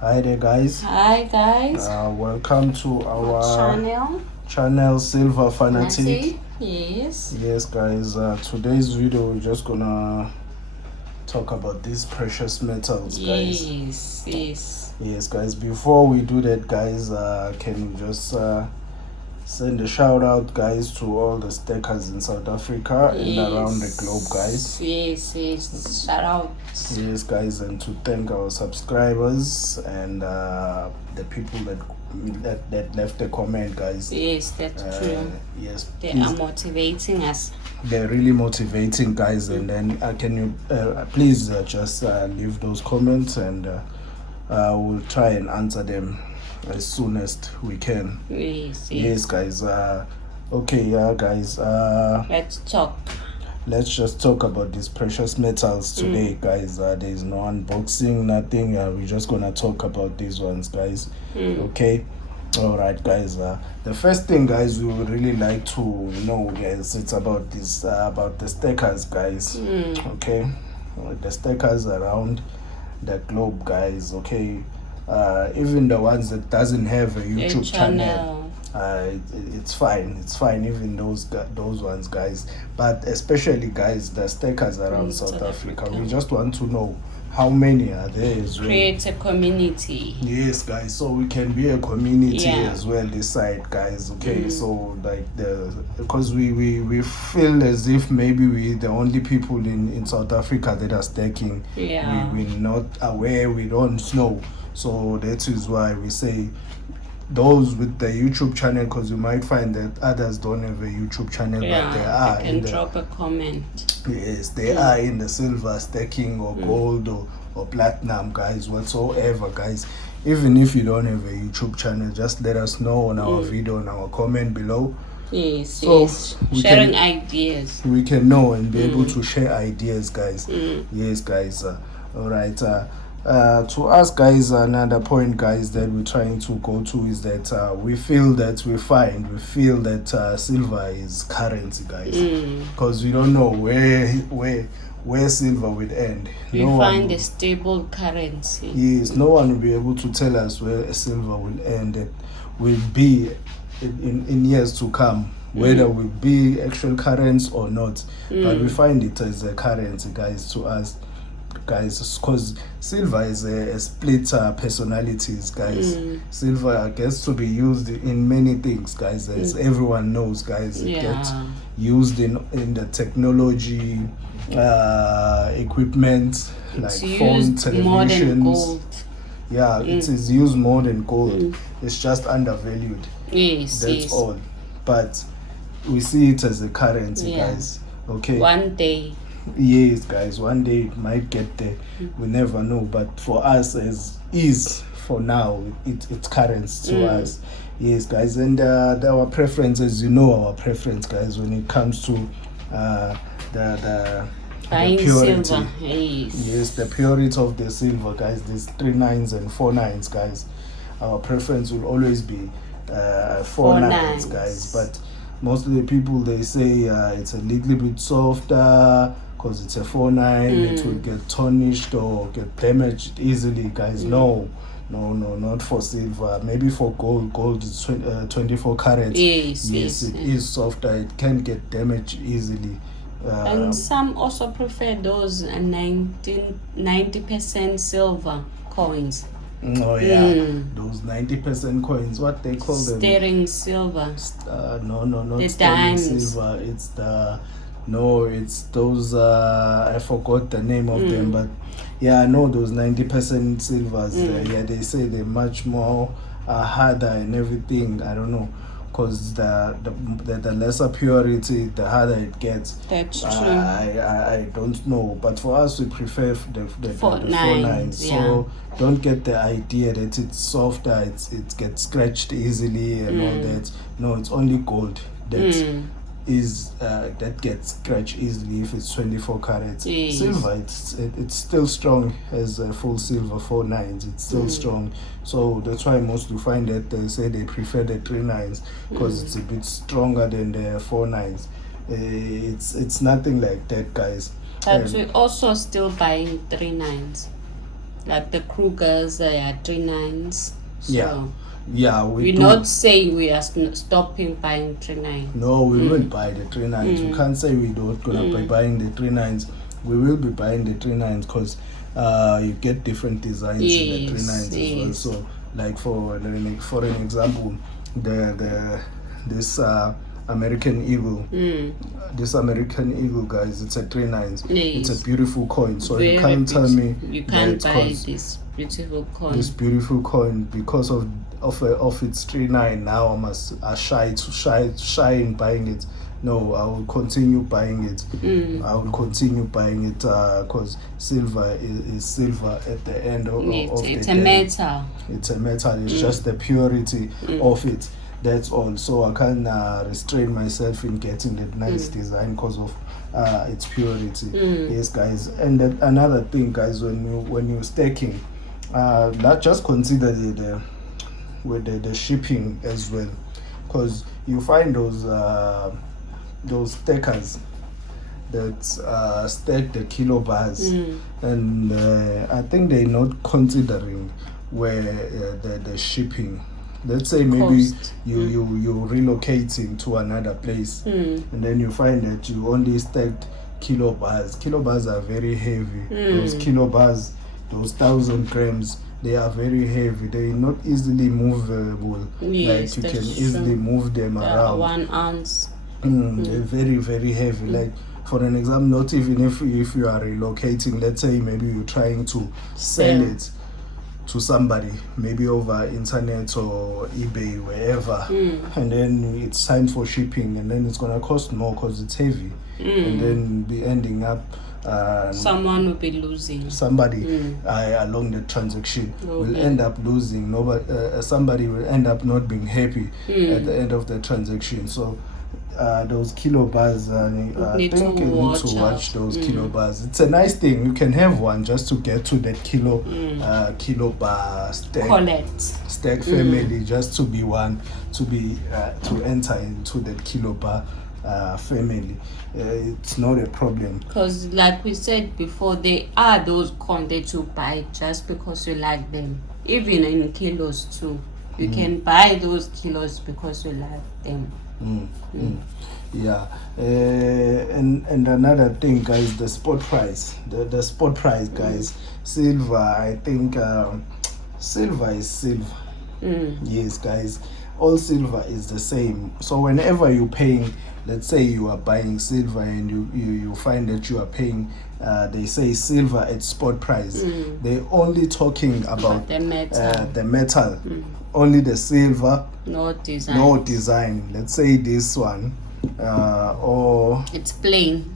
Hi there, guys. Hi guys. Welcome to our Channel. Silver Fanatic. Yes. Yes, guys. Today's video we're just gonna talk about these precious metals, guys. Yes, guys. Before we do that, guys, can you just send a shout out, guys, to all the stackers in South Africa and around the globe, guys. Yes. Shout out. Yes, guys, and to thank our subscribers and the people that left a comment, guys. Yes, that's true. Yes, They are motivating us. they're really motivating, guys. And then can you please just leave those comments, and we'll try and answer them as soon as we can. Yes, guys. Okay, yeah, guys. Let's just talk about these precious metals today, guys. There's no unboxing, nothing. We're just gonna talk about these ones, guys. Okay. All right, guys. The first thing, guys, we would really like to know, guys, it's about this, about the stackers, guys. Okay, the stackers around the globe, guys. Okay, even the ones that doesn't have a YouTube channel. It's fine, even those ones, guys, but especially, guys, the stackers around South Africa. We just want to know how many are there as well. Create a community. Yes, guys, so we can be a community as well this side, guys. Okay, so like because we feel as if maybe we the only people in South Africa that are stacking. We're not aware, we don't know, so that is why we say those with the YouTube channel, because you might find that others don't have a YouTube channel, but they are. You can drop a comment. Yes, they are in the silver stacking or gold or platinum, guys, whatsoever, guys. Even if you don't have a YouTube channel, just let us know on our video, on our comment below. Sharing ideas. We can know and be able to share ideas, guys. Yes, guys. All right. To us, guys, another point, guys, that we're trying to go to is that we feel that silver is currency, guys, because we don't know where silver will end. We find a stable currency. Yes, no one will be able to tell us where silver will end. It will be in years to come, whether it will be actual currency or not. But we find it as a currency, guys, to us, guys, because silver is a split personalities, guys. Silver gets to be used in many things, guys, as everyone knows, guys. It gets used in the technology, equipment, it's like phones, televisions. It is used more than gold. It's just undervalued. That's all. But we see it as a currency, guys. Okay, one day. Yes, guys, one day it might get there. We never know, but for us, as is for now, it's currency to us. Yes, guys, and our preferences, our preference, guys, when it comes to the purity. Silver. Yes, the purity of the silver, guys. These 3 9s and 4 9s, guys. Our preference will always be 4 9s, guys. But most of the people, they say it's a little bit softer because it's a 4 9. It will get tarnished or get damaged easily, guys. No, not for silver. Maybe for gold is 24 carats. Yes, it is softer. It can get damaged easily. And some also prefer those 90% silver coins. Those 90% coins, what they call them? Sterling silver. No, not the sterling dimes. silver. It's those I forgot the name of them, but those 90% silvers. They say they're much more harder and everything. I don't know, because the lesser purity, the harder it gets. That's true. I don't know, but for us, we prefer the 4 9s. So don't get the idea that it's softer, it gets scratched easily and all that. No, it's only gold that that gets scratched easily if it's 24 carats. Silver, it's still strong as a full silver 4 9s. It's still strong, so that's why most you find that they say they prefer the 3 9s because it's a bit stronger than the 4 9s. It's nothing like that, guys. But we also still buying 3 9s. Like the Krugers, they are 39s. So Yeah, we we do. not say we are stopping buying 39. No, we will buy the 39s. We can't say we don't gonna be buying the 39s. We will be buying the 39s because you get different designs in the 39s as well. So, like for an example, this American Eagle, this American Eagle, guys, it's a 39s. It's a beautiful coin. So you can't tell me you can't buy this beautiful coin. This beautiful coin because of its 39. Now I shy in buying it. No, I will continue buying it. I will continue buying it because silver is silver at the end of the day. It's a metal. It's a metal. It's just the purity of it. That's all. So I can't restrain myself in getting that nice design because of its purity. Yes, guys. And another thing, guys, when you're staking, not just consider the shipping as well, because you find those stakers that stake the kilobars, and I think they're not considering where the shipping. Let's say maybe you're relocating to another place, and then you find that you only staked kilobars. Kilobars are very heavy. Those kilobars, those 1,000 grams, they are very heavy. They're not easily movable. Yes, like you can easily move them around. 1 ounce. They're very, very heavy. Like for an example, not even if you are relocating, let's say maybe you're trying to sell it to somebody, maybe over internet or eBay, wherever, and then it's time for shipping, and then it's gonna cost more because it's heavy, and then be ending up someone will be losing. Somebody along the transaction will end up losing. Somebody will end up not being happy at the end of the transaction. So those kilobars, I think you need to watch those kilobars. It's a nice thing. You can have one just to get to that kilobar stack family, just to be one, to enter into that kilobar family. It's not a problem. Because like we said before, there are those coins that you buy just because you like them. Even in kilos too. You can buy those kilos because you like them. Yeah, and another thing, guys, the spot price. The spot price, guys. Silver, I think silver is silver. Yes, guys, all silver is the same. So whenever you're paying, let's say you are buying silver and you find that you are paying, they say silver at spot price. They're only talking about the metal. The metal. Only the silver, no design. No design. Let's say this one, or it's plain,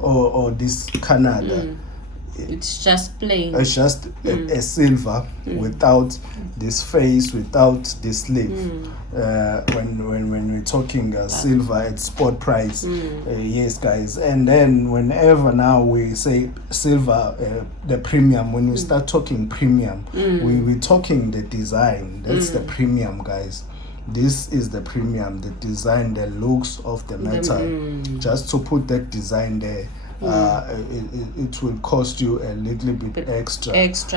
or this Canada. It's just plain. It's just a silver without this face, without this leaf. When we're talking silver at spot price, yes, guys. And then whenever now we say silver, the premium. When we start talking premium, we're talking the design. That's the premium, guys. This is the premium, the design, the looks of the metal. Just to put that design there. It will cost you a little bit extra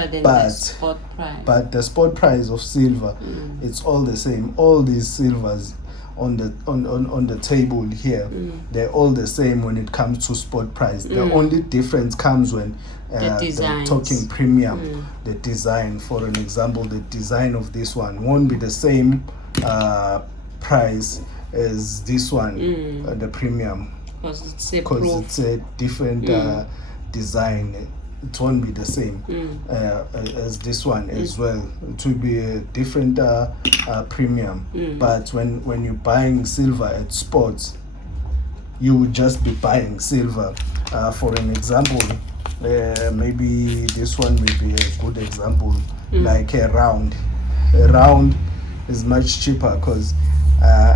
than the spot price. But the spot price of silver, it's all the same. All these silvers on the table here, they're all the same when it comes to spot price. The only difference comes when they're talking premium. The design, for an example, the design of this one won't be the same price as this one, the premium. Because it's a different design. It won't be the same as this one as well. It will be a different premium. But when you're buying silver at spots, you would just be buying silver. For an example, maybe this one may be a good example, like a round. A round is much cheaper because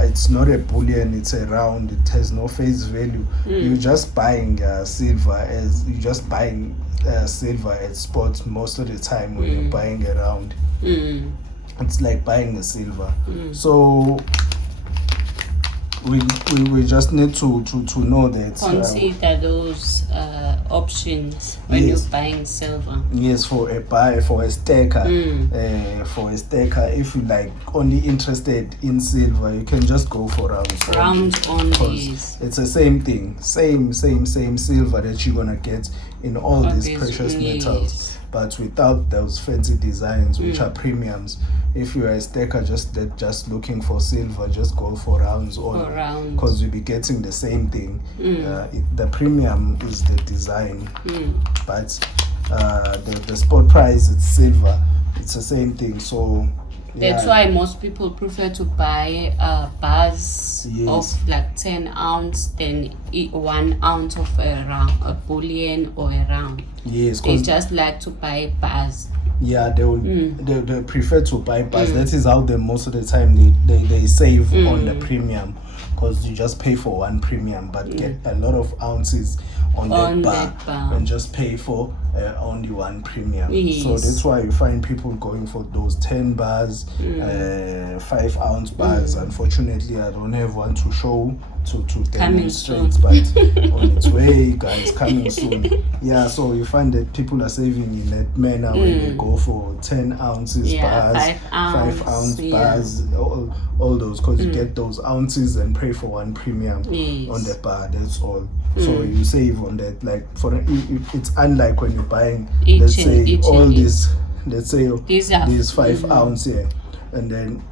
it's not a bullion, it's a round. It has no face value. You're just buying silver silver at spots most of the time when you're buying a round. It's like buying a silver. So we just need to know that consider those options when yes. you're buying silver. Yes, for a stacker, if you like only interested in silver, you can just go for rounds only. It's the same thing, same silver that you're gonna get in all these precious metals, but without those fancy designs which are premiums. If you are a stacker just looking for silver, just go for rounds only, because you'll be getting the same thing. The premium is the design, but the spot price, it's silver, it's the same thing. So that's why most people prefer to buy bars of like 10 ounce than 1 ounce of a bullion or a round. Yes, they just like to buy bars. Yeah, they prefer to buy bars. That is how they most of the time they save on the premium, because you just pay for one premium but get a lot of ounces on that bar and just pay for only one premium. So that's why you find people going for those 10 bars, 5 ounce bars. Unfortunately, I don't have one to show to demonstrate, but on its way, guys, coming soon. Yeah, so you find that people are saving in that manner when they go for 10 ounces bars, 5 ounce bars, all those, because you get those ounces and pay for one premium on the bar. That's all. So you save on that. Like it's unlike when you're buying, let's say all these, let's say these 5 ounce here, and then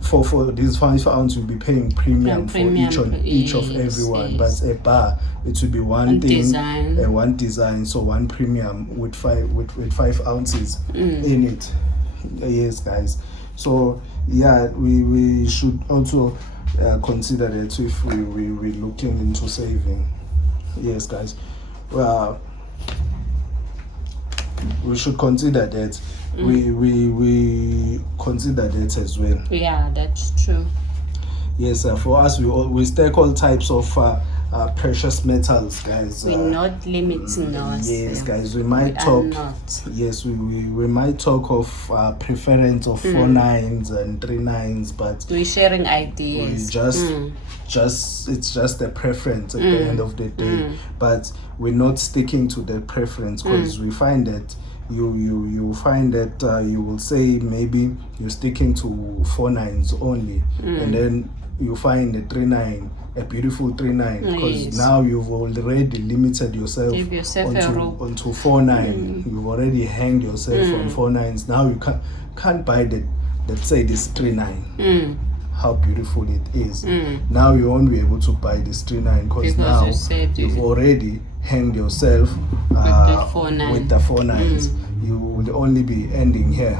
for these 5 ounce you'll be paying premium for each of everyone. But a bar, it will be one thing, one design, so one premium with 5 ounces in it. Yes, guys. So yeah, we should also consider that if we're looking into saving. Yes, guys. Well, we should consider that. We consider that as well. Yeah, that's true. Yes, for us, we stack all types of precious metals, guys. We're not limiting ourselves. Yes, guys, we might talk. Yes, we might talk of preference of 4 nines and 3 nines, but we're sharing ideas. We it's just a preference at the end of the day. But we're not sticking to the preference, because we find that you find that you will say maybe you're sticking to 4 nines only, and then you find a 3 9, a beautiful 3 9, because now you've already limited yourself onto 4 9. You've already hanged yourself on 4 nines. Now you can't buy that. Let's say this 3 9. How beautiful it is. Now you won't be able to buy this 3 9, because now you've already hanged yourself with the 4 nines. You will only be ending here.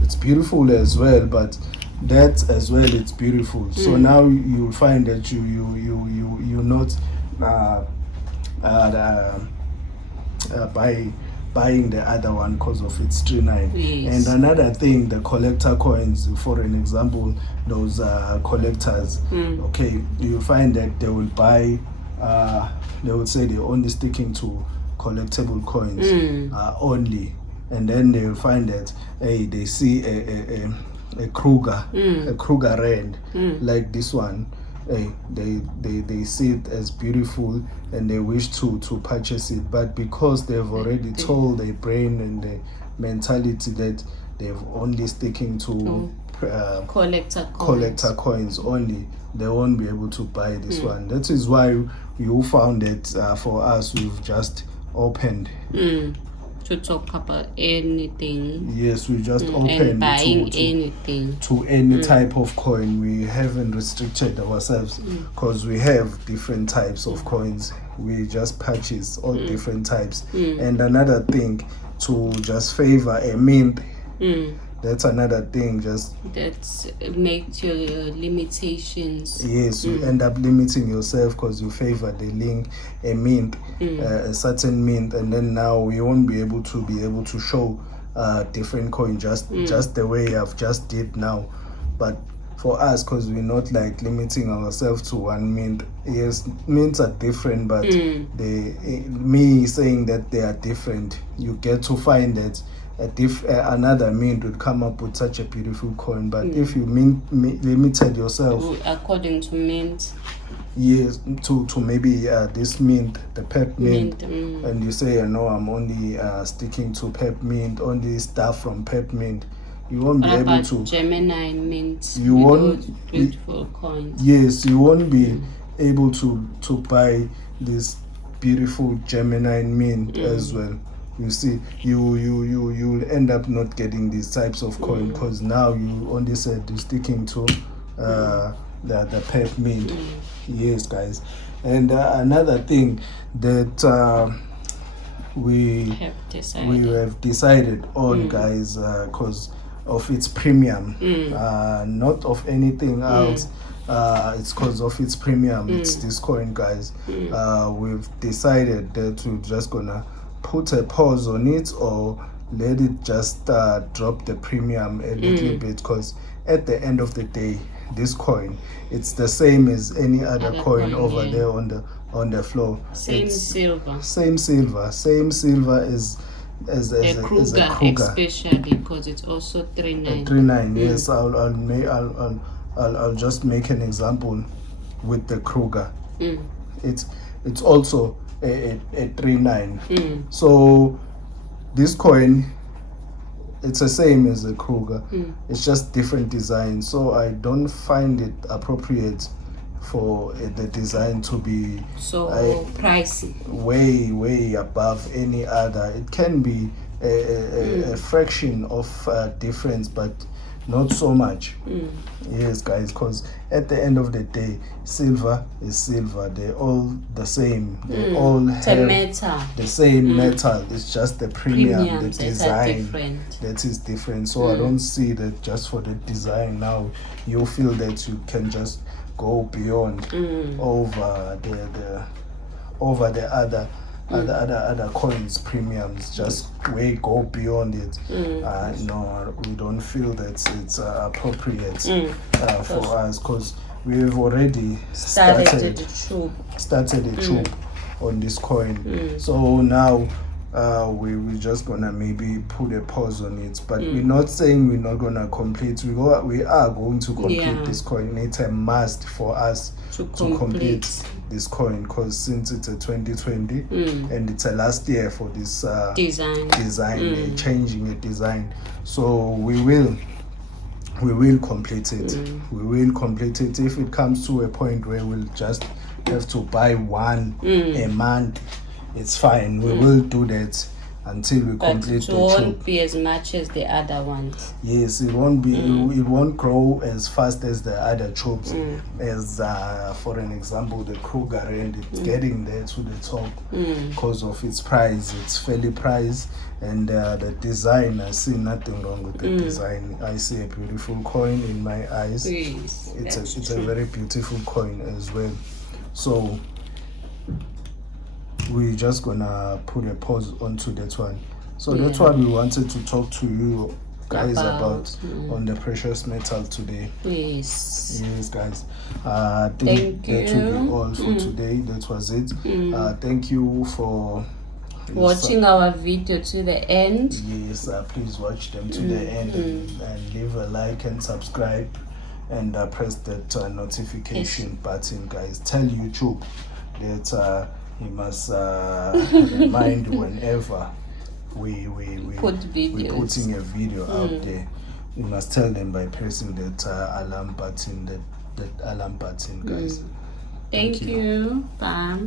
It's beautiful as well, but that as well, it's beautiful. So now you'll find that you not buying the other one because of its 3 9. And another thing, the collector coins, for an example, those collectors, okay, you find that they will buy, they would say they're only sticking to collectible coins only, and then they will find that they see a Kruger rand like this one. They see it as beautiful and they wish to purchase it, but because they've already told their brain and the mentality that they've only sticking to collector coins only, they won't be able to buy this one. That is why you found that for us, we've just opened to talk about anything. Yes, we just opened and buying anything to any type of coin. We haven't restricted ourselves, because we have different types of coins. We just purchase all different types. And another thing, to just favor a mint, that's another thing. Just that makes your limitations. Yes, you end up limiting yourself because you favor the link, a mint, a certain mint, and then now we won't be able to show different coin just the way I've just did now. But for us, because we're not like limiting ourselves to one mint. Yes, mints are different, but me saying that they are different, you get to find that another mint would come up with such a beautiful coin. But if you limited yourself, according to mint, yes, to maybe this mint, the peppermint, and you say, no, I'm only sticking to peppermint, only stuff from peppermint, you won't be able to. Gemini mint, you won't beautiful coins. Yes, you won't be able to buy this beautiful Gemini mint as well. You see, you'll end up not getting these types of coin because now you only said you're sticking to the peppermint. Yes, guys. And another thing that we have decided on, guys, because of its premium, not of anything else. It's because of its premium. It's this coin, guys. We've decided that we're just gonna put a pause on it or let it just drop the premium a little bit, because at the end of the day, this coin, it's the same as any other coin over there on the floor. Same silver as a Kruger, especially because it's also 39. 39. Yes, I'll just make an example with the Kruger. It's also a 39. So this coin, it's the same as the Kruger. It's just different design. So I don't find it appropriate for the design to be so pricey, way above any other. It can be a fraction of difference, but not so much. Yes, guys, because at the end of the day, silver is silver. They're all the same. They all have metal. The same metal. It's just the premium, the design that is different. So I don't see that just for the design now you feel that you can just go beyond over the other coins premiums, just way go beyond it. No, we don't feel that it's appropriate for us, because we've already started a troop on this coin. So now we're just gonna maybe put a pause on it, but we're not saying we're not gonna complete. We are going to complete this coin. It's a must for us to complete this coin, because since it's a 2020 and it's a last year for this design, changing a design, so we will complete it. We will complete it. If it comes to a point where we'll just have to buy one a month, it's fine. We will do that until we complete the troop. It won't be as much as the other ones. Yes, it won't be. It won't grow as fast as the other troops. As for an example, the Kruger, and it's getting there to the top because of its price. It's fairly priced, and the design. I see nothing wrong with the design. I see a beautiful coin in my eyes. Yes, it's a very beautiful coin as well. So we're just gonna put a pause onto that one. So that's what we wanted to talk to you guys about on the precious metal today. Yes, guys. Thank you. That will be all for today. That was it. Thank you for watching our video to the end. Yes, please watch them to the end and leave a like and subscribe and press that notification button, guys. Tell YouTube that he must remind whenever we're putting a video out there. You must tell them by pressing that alarm button, that alarm button, guys. Thank you. Bye.